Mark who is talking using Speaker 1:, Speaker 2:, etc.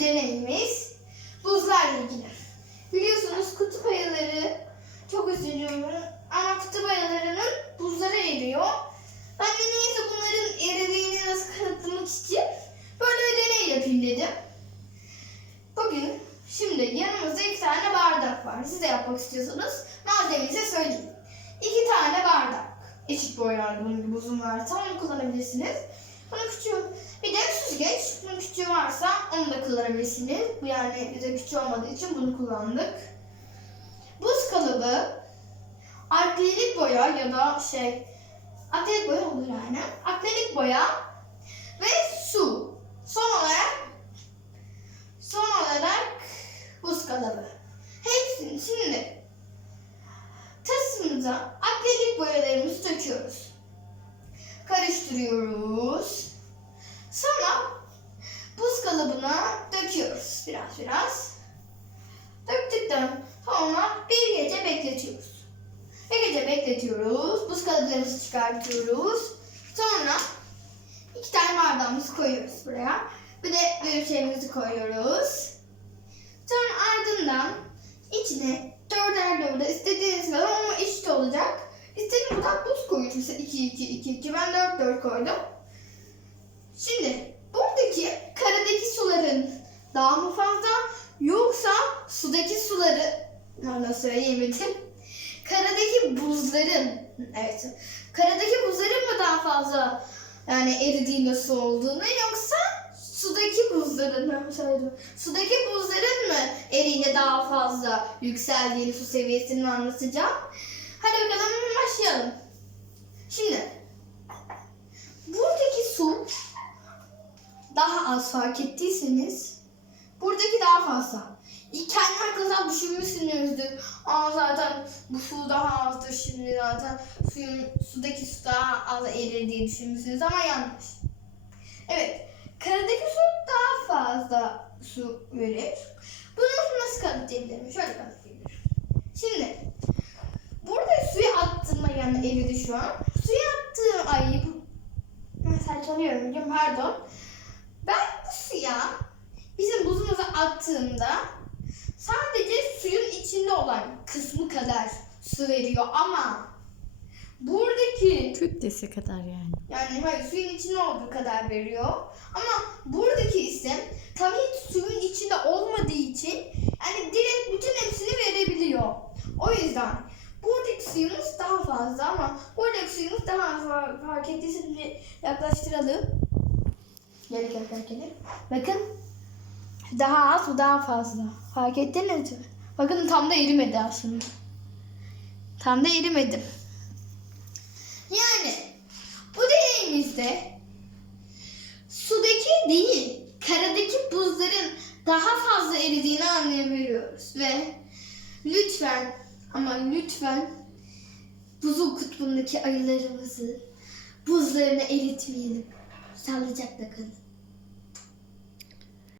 Speaker 1: bir deneyimiz buzlarla ilgili. Biliyorsunuz kutup ayıları çok üzülüyorum ama kutup ayılarının buzları eriyor. Ben de neyse bunların eridiğini nasıl kanıtlamak için böyle bir deney yapayım dedim. Bugün şimdi yanımızda iki tane bardak var. Siz de yapmak istiyorsanız malzemenize söyleyeyim. İki tane bardak. Eşit boylarda bunun gibi uzun varsa onu kullanabilirsiniz. Bunun küçüğü bir de süzgeç. Bunun küçüğü varsa onu da kullanabilirsiniz. Bu yani bize küçüğü olmadığı için bunu kullandık. Buz kalıbı, akrilik boya ya da şey akrilik boya olur yani. Akrilik boya ve su. Son olarak son olarak buz kalıbı. Hepsini şimdi tasımıza akrilik boyalarımızı döküyoruz. Karıştırıyoruz. Sonra buz kalıbına biraz. Döktükten sonra bir gece bekletiyoruz. Bir gece bekletiyoruz. Buz kalıplarımızı çıkartıyoruz. Sonra iki tane bardağımızı koyuyoruz buraya. Bir de bir şeyimizi koyuyoruz. Sonra ardından içine dörder dörder istediğiniz kadar ama eşit olacak. İstediğim kadar buz koyun. Mesela 2 2 2 2 ben 4 4 koydum. Şimdi buradaki karadaki suların daha mı fazla yoksa sudaki suları hala söyleyemedim. Karadaki buzların evet karadaki buzların mı daha fazla yani eridiğinde su olduğunu yoksa sudaki buzların mı söyledim. Sudaki buzların mı eriğinde daha fazla yükseldiğini su seviyesini anlatacağım. Hadi bakalım başlayalım. Şimdi buradaki su daha az fark ettiyseniz buradaki daha fazla. Kendi hakkınızda düşünmüşsünüzdür. Aa zaten bu su daha azdır şimdi zaten suyun sudaki su daha az erir diye düşünmüşsünüz ama yanlış. Evet. Karadaki su daha fazla su verir. Bunu nasıl kanıtlayabilirim? Şöyle kanıtlayabilirim. Şimdi burada suya attığıma yani eridi şu an. Suya attığım ay bu ben saçmalıyorum hocam pardon. Ben bu suya bizim buzumuza attığımda sadece suyun içinde olan kısmı kadar su veriyor ama buradaki
Speaker 2: Kütlesi kadar yani.
Speaker 1: yani hayır suyun içinde olduğu kadar veriyor. Ama buradaki ise tam hiç suyun içinde olmadığı için yani direkt bütün hepsini verebiliyor. O yüzden buradaki suyumuz daha fazla ama buradaki suyumuz daha az Fa- fark ettiyseniz yaklaştıralım. Geri yaparken. Bakın. Daha az bu daha fazla. Fark ettiniz mi? Bakın tam da erimedi aslında. Tam da erimedi. Yani bu deneyimizde sudaki değil, karadaki buzların daha fazla eridiğini anlayabiliyoruz ve lütfen ama lütfen buzul kutbundaki ayılarımızı buzlarını eritmeyelim. Sağlıcakla kalın.